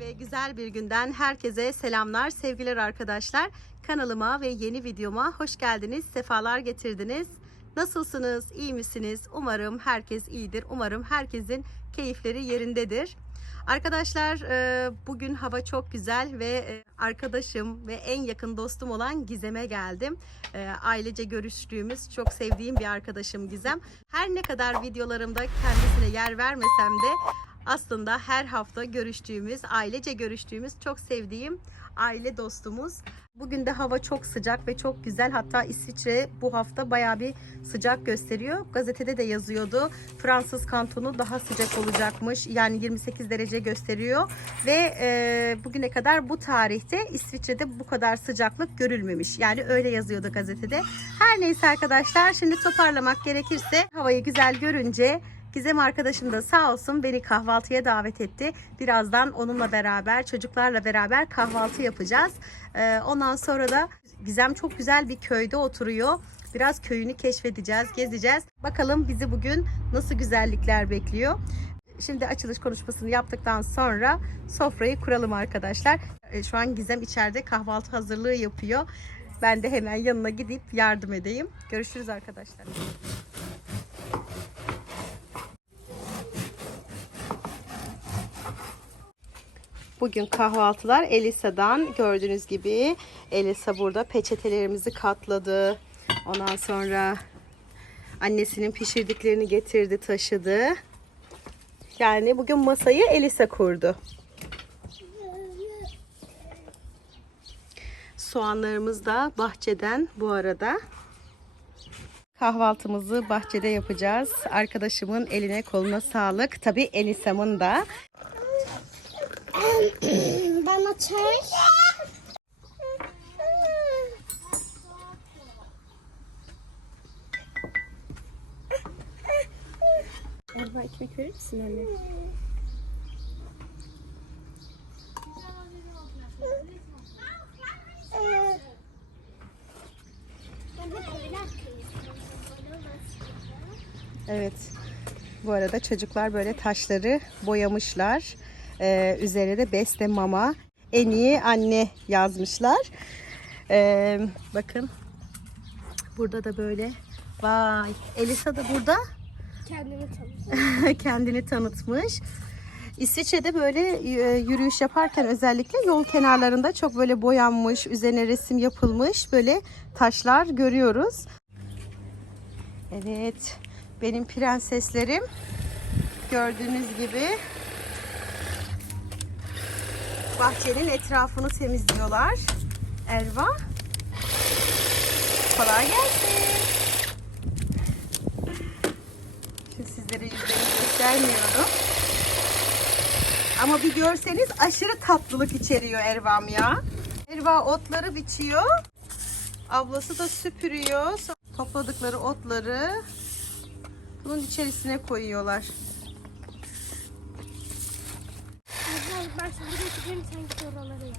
Ve güzel bir günden herkese selamlar, sevgiler arkadaşlar. Kanalıma ve yeni videoma hoş geldiniz, sefalar getirdiniz. Nasılsınız, iyi misiniz? Umarım herkes iyidir. Umarım herkesin keyifleri yerindedir. Arkadaşlar e, bugün hava çok güzel ve e, arkadaşım ve en yakın dostum olan Gizem'e geldim. E, Ailece görüştüğümüz, çok sevdiğim bir arkadaşım Gizem. Her ne kadar videolarımda kendisine yer vermesem de aslında her hafta görüştüğümüz, ailece görüştüğümüz çok sevdiğim aile dostumuz. Bugün de hava çok sıcak ve çok güzel. Hatta İsviçre bu hafta baya bir sıcak gösteriyor. Gazetede de yazıyordu. Fransız kantonu daha sıcak olacakmış. Yani 28 derece gösteriyor. Ve e, bugüne kadar bu tarihte İsviçre'de bu kadar sıcaklık görülmemiş. Yani öyle yazıyordu gazetede. Her neyse arkadaşlar şimdi toparlamak gerekirse havayı güzel görünce Gizem arkadaşım da sağ olsun beni kahvaltıya davet etti. Birazdan onunla beraber, çocuklarla beraber kahvaltı yapacağız. Ee, ondan sonra da Gizem çok güzel bir köyde oturuyor. Biraz köyünü keşfedeceğiz, gezeceğiz. Bakalım bizi bugün nasıl güzellikler bekliyor. Şimdi açılış konuşmasını yaptıktan sonra sofrayı kuralım arkadaşlar. Ee, Şu an Gizem içeride kahvaltı hazırlığı yapıyor. Ben de hemen yanına gidip yardım edeyim. Görüşürüz arkadaşlar. Bugün kahvaltılar Elisa'dan gördüğünüz gibi Elisa burada peçetelerimizi katladı. Ondan sonra annesinin pişirdiklerini getirdi, taşıdı. Yani bugün masayı Elisa kurdu. Soğanlarımız da bahçeden bu arada. Kahvaltımızı bahçede yapacağız. Arkadaşımın eline koluna sağlık. Tabii Elisa'mın da. Bana çay. Erva ekmek verir misin anne? Evet. Bu arada çocuklar böyle taşları boyamışlar. Ee, üzerine de beste mama. En iyi anne yazmışlar. Ee, bakın. Burada da böyle. Vay. Elisa da burada Kendimi tanıdım. kendini tanıtmış. İsviçre'de böyle e, yürüyüş yaparken özellikle yol kenarlarında çok böyle boyanmış, üzerine resim yapılmış böyle taşlar görüyoruz. Evet, benim prenseslerim gördüğünüz gibi bahçenin etrafını temizliyorlar. Erva, kolay gelsin. Şimdi sizlere yüzlerini göstermiyorum. Ama bir görseniz aşırı tatlılık içeriyor Ervam ya. Erva otları biçiyor. Ablası da süpürüyor. Topladıkları otları bunun içerisine koyuyorlar. Ben, şimdi buraya çıkayım sen git oraları ya.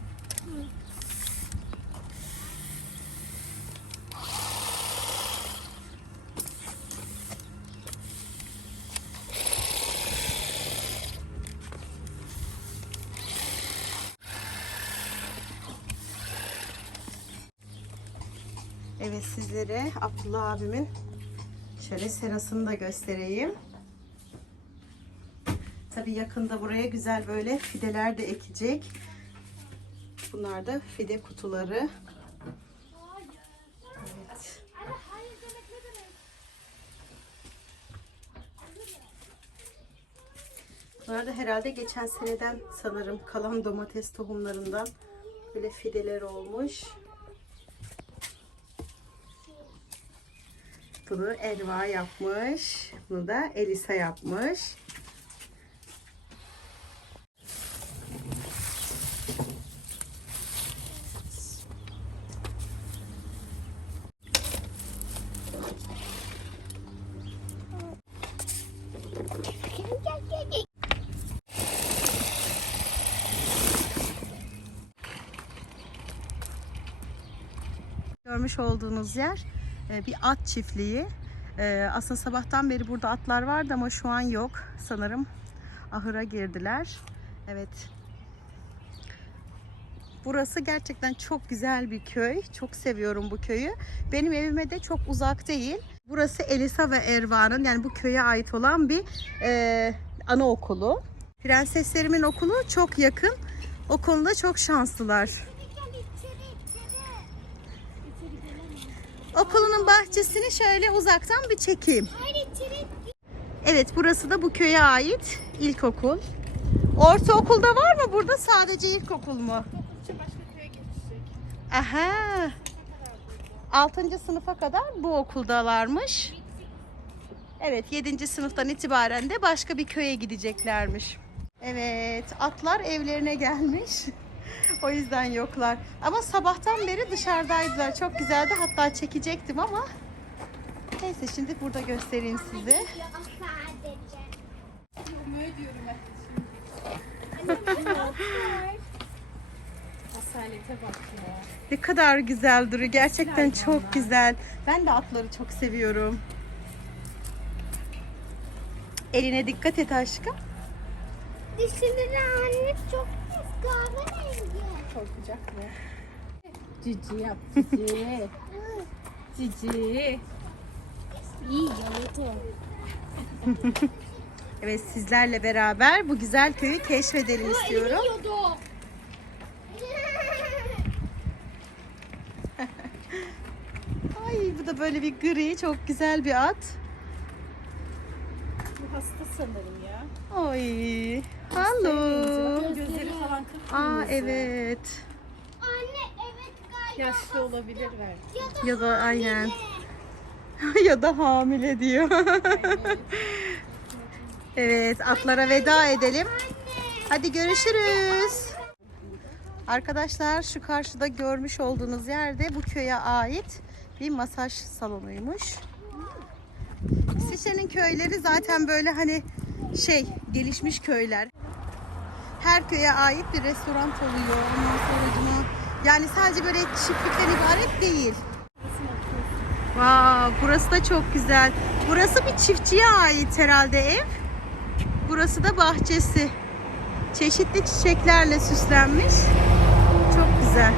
Evet sizlere Abdullah abimin şöyle serasını da göstereyim. Tabii yakında buraya güzel böyle fideler de ekecek. Bunlar da fide kutuları. Evet. Bunlar da herhalde geçen seneden sanırım kalan domates tohumlarından böyle fideler olmuş. Bunu Elva yapmış. Bunu da Elisa yapmış. Görmüş olduğunuz yer e, bir at çiftliği. E, Aslında sabahtan beri burada atlar vardı ama şu an yok. Sanırım ahıra girdiler. Evet. Burası gerçekten çok güzel bir köy. Çok seviyorum bu köyü. Benim evime de çok uzak değil. Burası Elisa ve Erva'nın yani bu köye ait olan bir e, anaokulu. Prenseslerimin okulu çok yakın. O konuda çok şanslılar. Okulunun bahçesini şöyle uzaktan bir çekeyim. Evet burası da bu köye ait ilkokul. Ortaokulda var mı burada sadece ilkokul mu? başka köye geçecek. Aha. 6. sınıfa kadar bu okuldalarmış. Evet 7. sınıftan itibaren de başka bir köye gideceklermiş. Evet atlar evlerine gelmiş. o yüzden yoklar. Ama sabahtan beri dışarıdaydılar. Çok güzeldi. Hatta çekecektim ama neyse şimdi burada göstereyim size. Asalete bak ya. Ne kadar güzel duruyor. Gerçekten çok güzel. Ben de atları çok seviyorum. Eline dikkat et aşkım. Dişleri anne çok pis kahverengi. Korkacak mı? Cici yap cici. cici. İyi geliyor. Evet sizlerle beraber bu güzel köyü keşfedelim istiyorum. Yiyordu. Ay bu da böyle bir gri çok güzel bir at. Bu hasta sanırım ya. Oy. Hello. Gözleri falan kıpkırmızı. Aa evet. Anne evet galiba. Yaşlı olabilir belki. Ya da aynen. ya da hamile diyor. evet atlara veda edelim. Hadi görüşürüz. Arkadaşlar şu karşıda görmüş olduğunuz yerde bu köye ait bir masaj salonuymuş. İsviçre'nin köyleri zaten böyle hani şey gelişmiş köyler. Her köye ait bir restoran oluyor. Ondan sonra yani sadece böyle çiftlikten ibaret değil. Wow, burası da çok güzel. Burası bir çiftçiye ait herhalde ev. Burası da bahçesi. Çeşitli çiçeklerle süslenmiş. Çok güzel.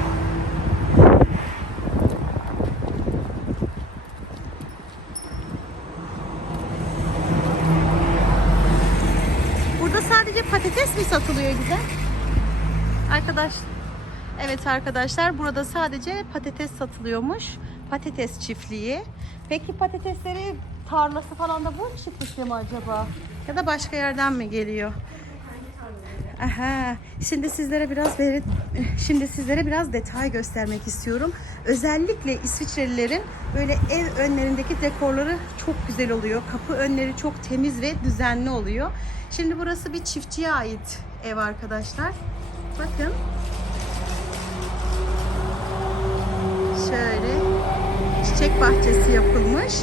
Burada sadece patates mi satılıyor güzel? Arkadaş, evet arkadaşlar burada sadece patates satılıyormuş. Patates çiftliği. Peki patatesleri tarlası falan da bu çiftlikte mi acaba? Ya da başka yerden mi geliyor? Aha. Şimdi sizlere biraz veri- şimdi sizlere biraz detay göstermek istiyorum. Özellikle İsviçrelilerin böyle ev önlerindeki dekorları çok güzel oluyor. Kapı önleri çok temiz ve düzenli oluyor. Şimdi burası bir çiftçiye ait ev arkadaşlar. Bakın. Şöyle çiçek bahçesi yapılmış.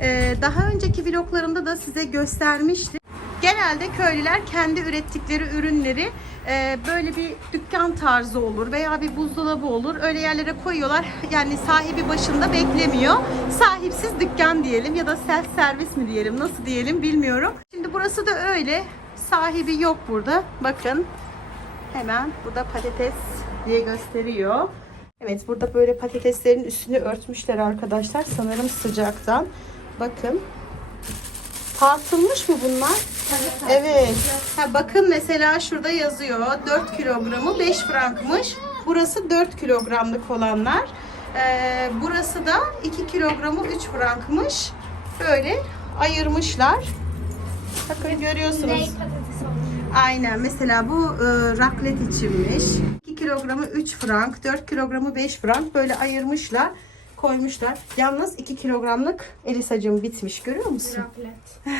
Ee, daha önceki vloglarımda da size göstermiştim. Genelde köylüler kendi ürettikleri ürünleri e, böyle bir dükkan tarzı olur veya bir buzdolabı olur. Öyle yerlere koyuyorlar. Yani sahibi başında beklemiyor. Sahipsiz dükkan diyelim ya da self servis mi diyelim nasıl diyelim bilmiyorum. Şimdi burası da öyle. Sahibi yok burada. Bakın hemen burada patates diye gösteriyor. Evet burada böyle patateslerin üstünü örtmüşler arkadaşlar. Sanırım sıcaktan. Bakın. Tartılmış mı bunlar? Evet. Ha, bakın mesela şurada yazıyor 4 kilogramı 5 frankmış. Burası 4 kilogramlık olanlar. Ee, burası da 2 kilogramı 3 frankmış. Böyle ayırmışlar. Bakın görüyorsunuz. Aynen. Mesela bu e, raclette içinmiş. 2 kilogramı 3 frank, 4 kilogramı 5 frank böyle ayırmışlar, koymuşlar. Yalnız 2 kilogramlık Elisacığım bitmiş görüyor musun? Raklet.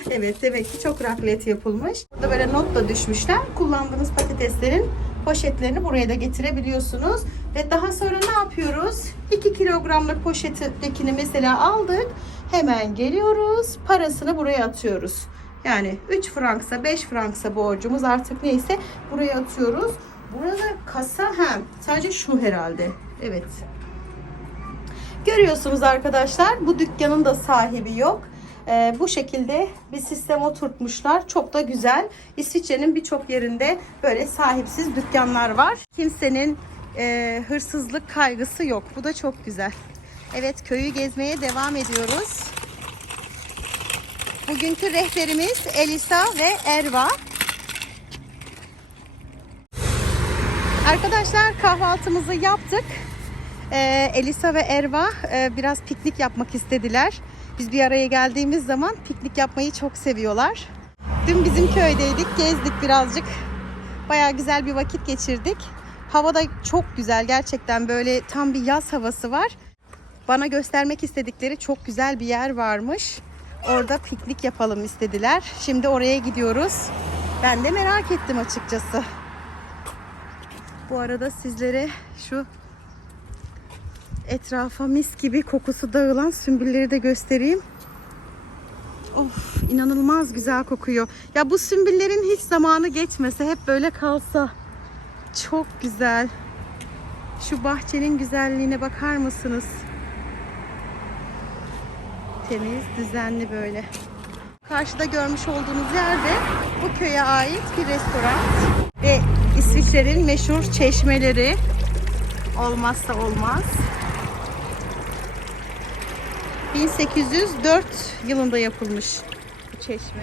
evet demek ki çok raclette yapılmış. Burada böyle not da düşmüşler. Kullandığınız patateslerin poşetlerini buraya da getirebiliyorsunuz. Ve daha sonra ne yapıyoruz? 2 kilogramlık poşettekini mesela aldık. Hemen geliyoruz. Parasını buraya atıyoruz. Yani 3 franksa 5 franksa borcumuz artık neyse buraya atıyoruz. Burada kasa hem sadece şu herhalde. Evet. Görüyorsunuz arkadaşlar bu dükkanın da sahibi yok. Ee, bu şekilde bir sistem oturtmuşlar. Çok da güzel. İsviçre'nin birçok yerinde böyle sahipsiz dükkanlar var. Kimsenin e, hırsızlık kaygısı yok. Bu da çok güzel. Evet köyü gezmeye devam ediyoruz. Bugünkü rehberimiz Elisa ve Erva. Arkadaşlar kahvaltımızı yaptık. Ee, Elisa ve Erva e, biraz piknik yapmak istediler. Biz bir araya geldiğimiz zaman piknik yapmayı çok seviyorlar. Dün bizim köydeydik, gezdik birazcık. Bayağı güzel bir vakit geçirdik. Hava da çok güzel gerçekten böyle tam bir yaz havası var. Bana göstermek istedikleri çok güzel bir yer varmış. Orada piknik yapalım istediler. Şimdi oraya gidiyoruz. Ben de merak ettim açıkçası. Bu arada sizlere şu etrafa mis gibi kokusu dağılan sümbülleri de göstereyim. Of inanılmaz güzel kokuyor. Ya bu sümbüllerin hiç zamanı geçmese hep böyle kalsa. Çok güzel. Şu bahçenin güzelliğine bakar mısınız? Temiz, düzenli böyle. Karşıda görmüş olduğunuz yerde bu köye ait bir restoran ve İsviçre'nin meşhur çeşmeleri olmazsa olmaz. 1804 yılında yapılmış bu çeşme.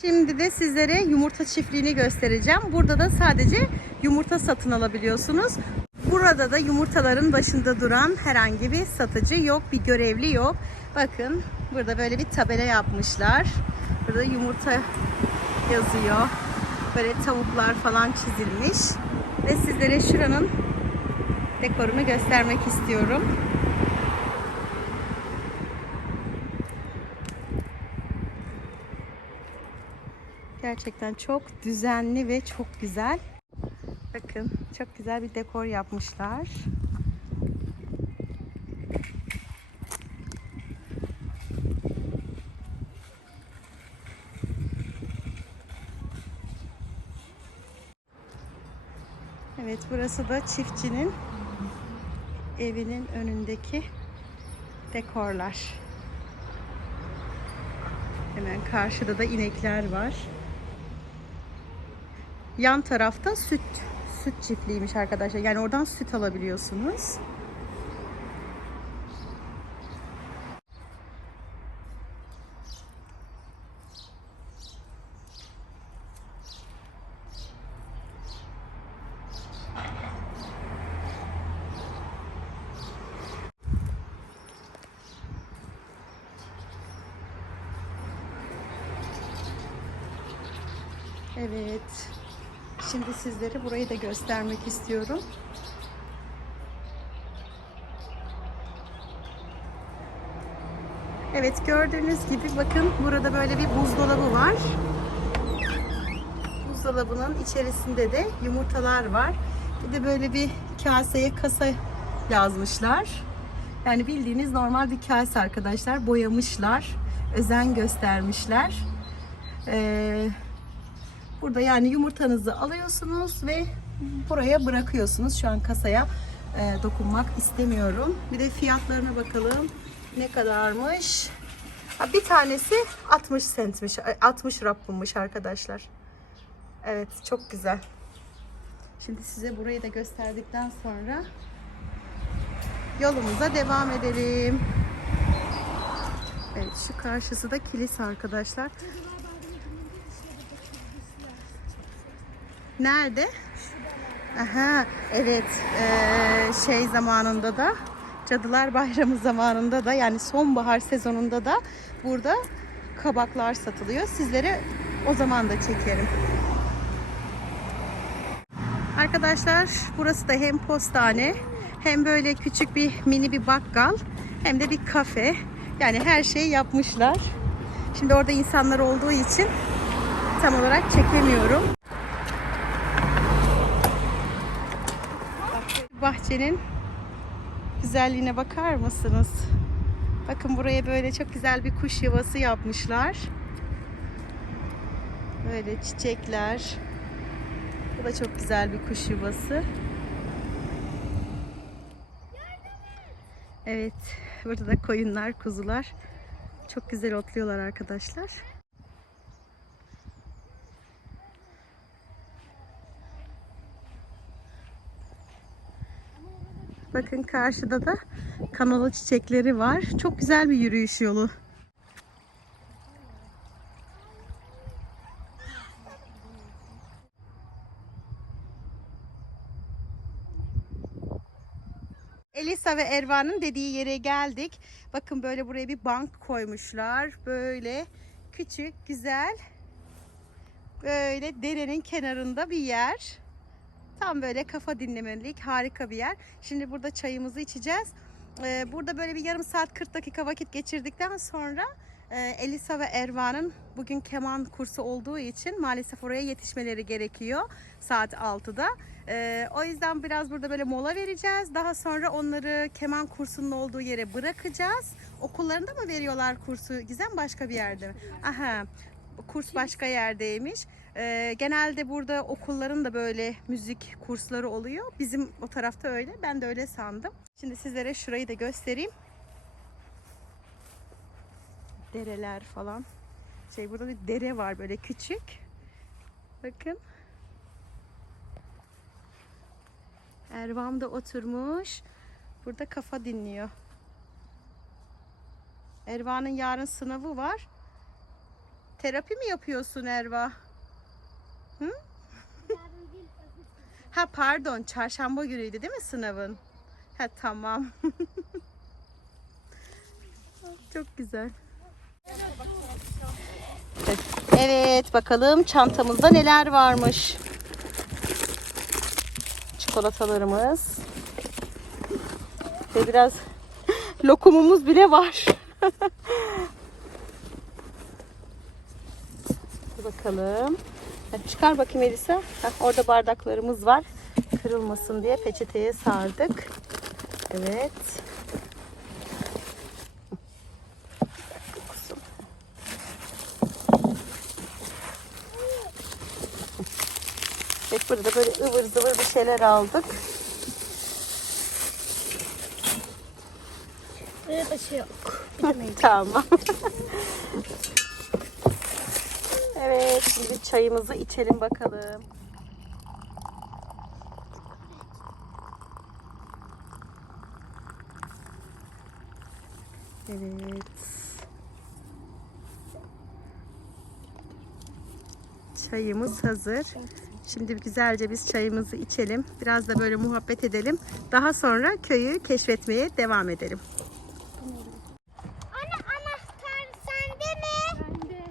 Şimdi de sizlere yumurta çiftliğini göstereceğim. Burada da sadece yumurta satın alabiliyorsunuz. Burada da yumurtaların başında duran herhangi bir satıcı yok, bir görevli yok. Bakın burada böyle bir tabela yapmışlar. Burada yumurta yazıyor. Böyle tavuklar falan çizilmiş. Ve sizlere şuranın dekorunu göstermek istiyorum. Gerçekten çok düzenli ve çok güzel. Bakın çok güzel bir dekor yapmışlar. Evet burası da çiftçinin evinin önündeki dekorlar. Hemen karşıda da inekler var. Yan tarafta süt süt çiftliğiymiş arkadaşlar. Yani oradan süt alabiliyorsunuz. Evet. Şimdi sizlere burayı da göstermek istiyorum. Evet gördüğünüz gibi bakın burada böyle bir buzdolabı var. Buzdolabının içerisinde de yumurtalar var. Bir de böyle bir kaseye kasa yazmışlar. Yani bildiğiniz normal bir kase arkadaşlar. Boyamışlar. Özen göstermişler. Ee, Burada yani yumurtanızı alıyorsunuz ve buraya bırakıyorsunuz. Şu an kasaya e, dokunmak istemiyorum. Bir de fiyatlarına bakalım. Ne kadarmış? Ha, bir tanesi 60 centmiş. 60 rabbimmiş arkadaşlar. Evet çok güzel. Şimdi size burayı da gösterdikten sonra yolumuza devam edelim. Evet şu karşısı da kilise arkadaşlar. Nerede? Aha, evet. Ee, şey zamanında da Cadılar Bayramı zamanında da yani sonbahar sezonunda da burada kabaklar satılıyor. Sizlere o zaman da çekerim. Arkadaşlar burası da hem postane hem böyle küçük bir mini bir bakkal hem de bir kafe. Yani her şeyi yapmışlar. Şimdi orada insanlar olduğu için tam olarak çekemiyorum. Bahçenin güzelliğine bakar mısınız? Bakın buraya böyle çok güzel bir kuş yuvası yapmışlar. Böyle çiçekler. Bu da çok güzel bir kuş yuvası. Evet, burada da koyunlar, kuzular çok güzel otluyorlar arkadaşlar. Bakın karşıda da kanalı çiçekleri var. Çok güzel bir yürüyüş yolu. Elisa ve Erva'nın dediği yere geldik. Bakın böyle buraya bir bank koymuşlar. Böyle küçük, güzel. Böyle derenin kenarında bir yer. Tam böyle kafa dinlemelik harika bir yer. Şimdi burada çayımızı içeceğiz. Ee, burada böyle bir yarım saat 40 dakika vakit geçirdikten sonra e, Elisa ve Erva'nın bugün keman kursu olduğu için maalesef oraya yetişmeleri gerekiyor saat 6'da. Ee, o yüzden biraz burada böyle mola vereceğiz. Daha sonra onları keman kursunun olduğu yere bırakacağız. Okullarında mı veriyorlar kursu? Gizem başka bir yerde mi? Aha. Kurs başka yerdeymiş. Ee, genelde burada okulların da böyle müzik kursları oluyor. Bizim o tarafta öyle. Ben de öyle sandım. Şimdi sizlere şurayı da göstereyim. Dereler falan. Şey burada bir dere var böyle küçük. Bakın. Ervam da oturmuş. Burada kafa dinliyor. Erva'nın yarın sınavı var. Terapi mi yapıyorsun Erva? Hı? Ha pardon, çarşamba günüydü değil mi sınavın? Ha tamam. Çok güzel. Evet, bakalım çantamızda neler varmış. Çikolatalarımız. Ve biraz lokumumuz bile var. Bakalım. Çıkar bakayım Elisa. Heh, orada bardaklarımız var. Kırılmasın diye peçeteye sardık. Evet. Evet burada böyle ıvır zıvır bir şeyler aldık. Böyle bir şey yok. Tamam. Evet şimdi çayımızı içelim bakalım. Evet. Çayımız hazır. Şimdi güzelce biz çayımızı içelim. Biraz da böyle muhabbet edelim. Daha sonra köyü keşfetmeye devam edelim. Anne anahtar sende mi? Bende.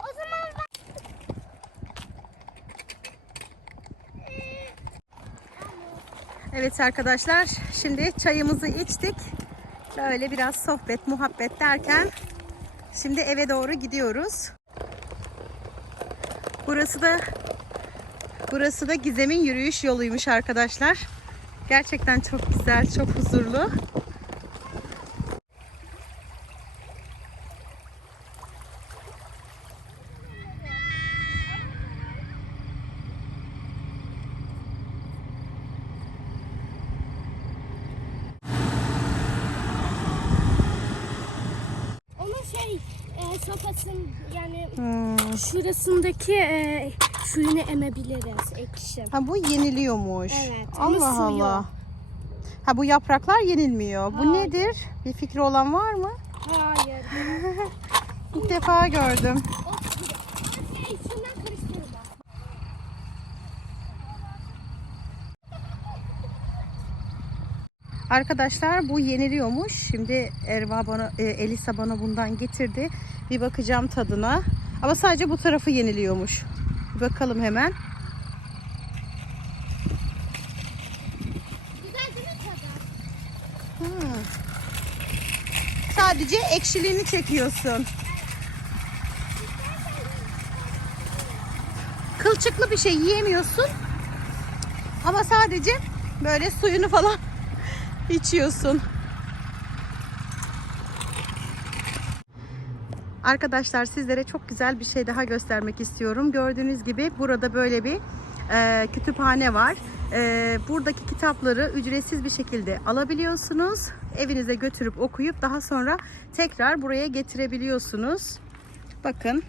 O zaman ben... Evet arkadaşlar şimdi çayımızı içtik. Böyle biraz sohbet muhabbet derken şimdi eve doğru gidiyoruz. Burası da burası da Gizem'in yürüyüş yoluymuş arkadaşlar. Gerçekten çok güzel, çok huzurlu. Onun şey e, sopasın yani Hmm. şurasındaki e, suyunu emebiliriz ekşi. Ha bu yeniliyormuş. Evet, Allah. Allah. Ha bu yapraklar yenilmiyor. Bu Hayır. nedir? Bir fikri olan var mı? Hayır. İlk defa gördüm. o Anne içinden karıştırma. Arkadaşlar bu yeniliyormuş. Şimdi Erva bana, e, Elisa bana bundan getirdi. Bir bakacağım tadına. Ama sadece bu tarafı yeniliyormuş. Bir bakalım hemen. Güzel değil mi tadı? Hmm. Sadece ekşiliğini çekiyorsun. Kılçıklı bir şey yiyemiyorsun. Ama sadece böyle suyunu falan içiyorsun. Arkadaşlar sizlere çok güzel bir şey daha göstermek istiyorum. Gördüğünüz gibi burada böyle bir e, kütüphane var. E, buradaki kitapları ücretsiz bir şekilde alabiliyorsunuz. Evinize götürüp okuyup daha sonra tekrar buraya getirebiliyorsunuz. Bakın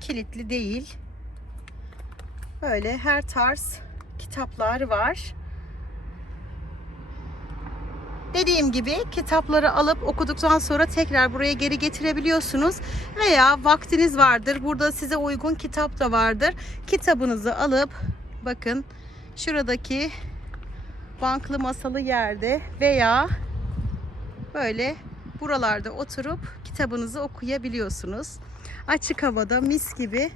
kilitli değil. Böyle her tarz kitaplar var. Dediğim gibi kitapları alıp okuduktan sonra tekrar buraya geri getirebiliyorsunuz. Veya vaktiniz vardır. Burada size uygun kitap da vardır. Kitabınızı alıp bakın şuradaki banklı masalı yerde veya böyle buralarda oturup kitabınızı okuyabiliyorsunuz. Açık havada mis gibi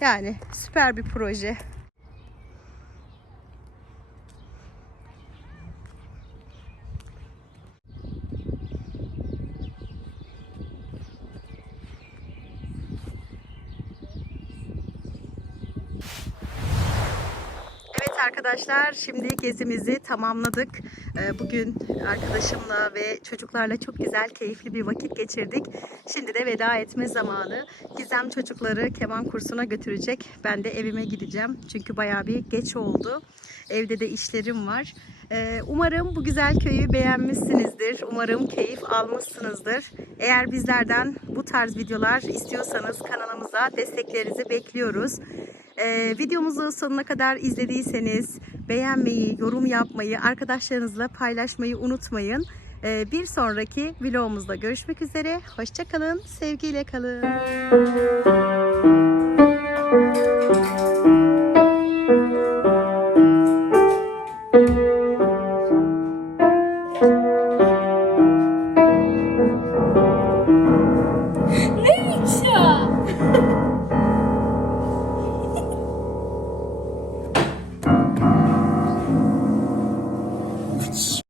yani süper bir proje. Arkadaşlar şimdi gezimizi tamamladık. Ee, Bugün arkadaşımla ve çocuklarla çok güzel keyifli bir vakit geçirdik. Şimdi de veda etme zamanı. Gizem çocukları keman kursuna götürecek. Ben de evime gideceğim. Çünkü bayağı bir geç oldu. Evde de işlerim var. Ee, Umarım bu güzel köyü beğenmişsinizdir. Umarım keyif almışsınızdır. Eğer bizlerden bu tarz videolar istiyorsanız kanalımıza desteklerinizi bekliyoruz. Ee, videomuzu sonuna kadar izlediyseniz beğenmeyi, yorum yapmayı, arkadaşlarınızla paylaşmayı unutmayın. Ee, bir sonraki vlogumuzda görüşmek üzere. Hoşçakalın, sevgiyle kalın.